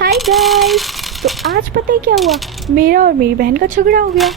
Hi guys. तो आज पता है क्या हुआ, मेरा और मेरी बहन का झगड़ा हो गया।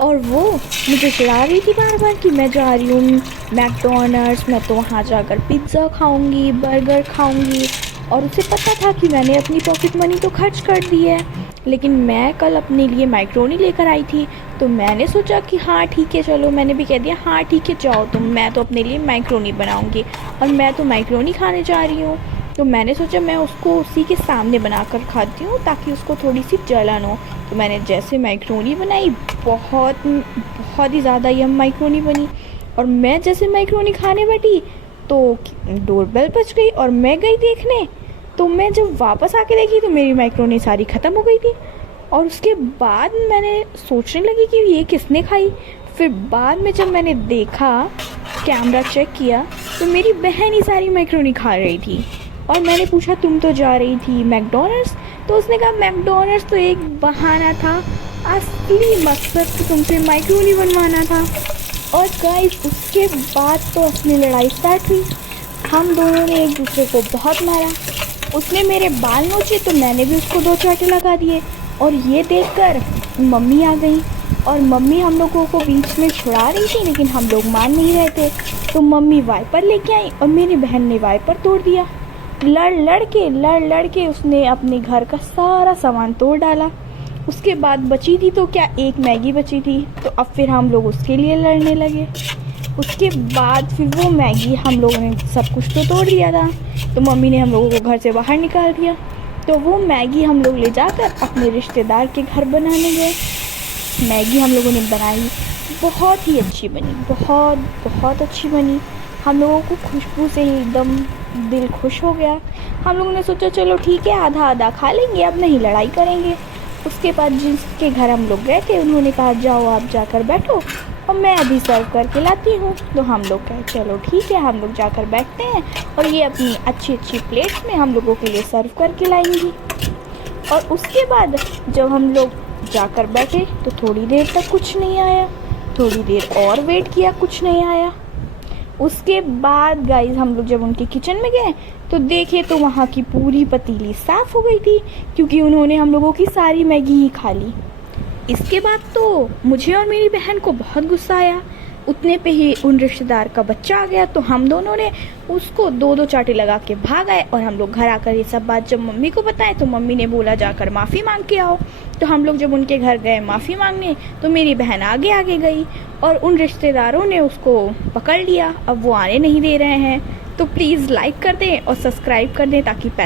और वो मुझे चिढ़ा रही थी बार बार कि मैं जा रही हूँ मैकडोनल्ड्स, मैं तो वहाँ जाकर पिज़्ज़ा खाऊंगी, बर्गर खाऊंगी। और उसे पता था कि मैंने अपनी पॉकेट मनी तो खर्च कर दी है, लेकिन मैं कल अपने लिए मैक्रोनी लेकर आई थी। तो मैंने सोचा कि हाँ ठीक है, चलो, मैंने भी कह दिया हाँ ठीक है जाओ तुम, मैं तो अपने लिए मैक्रोनी बनाऊंगी और मैं तो मैक्रोनी खाने जा रही हूँ। तो मैंने सोचा मैं उसको उसी के सामने बनाकर खाती हूँ ताकि उसको थोड़ी सी जलन हो। तो मैंने जैसे मैक्रोनी बनाई, बहुत बहुत ही ज़्यादा यम मैक्रोनी बनी। और मैं जैसे मैक्रोनी खाने बैठी तो डोरबेल बज गई और मैं गई देखने। तो मैं जब वापस आके देखी तो मेरी मैक्रोनी सारी ख़त्म हो गई थी। और उसके बाद मैंने सोचने लगी कि ये किसने खाई। फिर बाद में जब मैंने देखा, कैमरा चेक किया, तो मेरी बहन ही सारी मैक्रोनी खा रही थी। और मैंने पूछा तुम तो जा रही थी मैकडोनल्ड्स, तो उसने कहा मैकडोनल्ड्स तो एक बहाना था, असली मकसद तो तुमसे मैक्रोनी बनवाना था। और गाइस उसके बाद तो अपनी लड़ाई स्टार्ट हुई। हम दोनों ने एक दूसरे को बहुत मारा। उसने मेरे बाल नोचे तो मैंने भी उसको दो चांटे लगा दिए। और ये देखकर मम्मी आ गई और मम्मी हम लोगों को बीच में छुड़ा रही थी, लेकिन हम लोग मान नहीं रहे थे। तो मम्मी वाइपर लेके आई और मेरी बहन ने वाइपर तोड़ दिया। लड़ लड़ के उसने अपने घर का सारा सामान तोड़ डाला। उसके बाद बची थी तो क्या, एक मैगी बची थी। तो अब फिर हम लोग उसके लिए लड़ने लगे। उसके बाद फिर वो मैगी हम लोगों ने सब कुछ तो तोड़ दिया था, तो मम्मी ने हम लोगों को घर से बाहर निकाल दिया। तो वो मैगी हम लोग ले जाकर अपने रिश्तेदार के घर बनाने गए। मैगी हम लोगों ने बनाई, बहुत ही अच्छी बनी, बहुत बहुत अच्छी बनी। हम लोगों को खुशबू से ही एकदम दिल खुश हो गया। हम लोगों ने सोचा चलो ठीक है, आधा आधा खा लेंगे, अब नहीं लड़ाई करेंगे। उसके बाद जिसके घर हम लोग गए थे उन्होंने कहा जाओ आप जाकर बैठो और मैं अभी सर्व करके लाती हूँ। तो हम लोग कहे चलो ठीक है, हम लोग जाकर बैठते हैं और ये अपनी अच्छी अच्छी प्लेट्स में हम लोगों के लिए सर्व करके लाएंगी। और उसके बाद जब हम लोग जाकर बैठे तो थोड़ी देर तक कुछ नहीं आया, थोड़ी देर और वेट किया, कुछ नहीं आया। उसके बाद गाइस हम लोग जब उनके किचन में गए तो देखे तो वहाँ की पूरी पतीली साफ़ हो गई थी, क्योंकि उन्होंने हम लोगों की सारी मैगी ही खा ली। इसके बाद तो मुझे और मेरी बहन को बहुत गुस्सा आया। उतने पे ही उन रिश्तेदार का बच्चा आ गया, तो हम दोनों ने उसको दो दो चांटे लगा के भाग आए। और हम लोग घर आकर ये सब बात जब मम्मी को बताएं तो मम्मी ने बोला जाकर माफ़ी मांग के आओ। तो हम लोग जब उनके घर गए माफ़ी मांगने तो मेरी बहन आगे आगे गई और उन रिश्तेदारों ने उसको पकड़ लिया। अब वो आने नहीं दे रहे हैं। तो प्लीज़ लाइक कर दें और सब्सक्राइब कर दें ताकि पैसे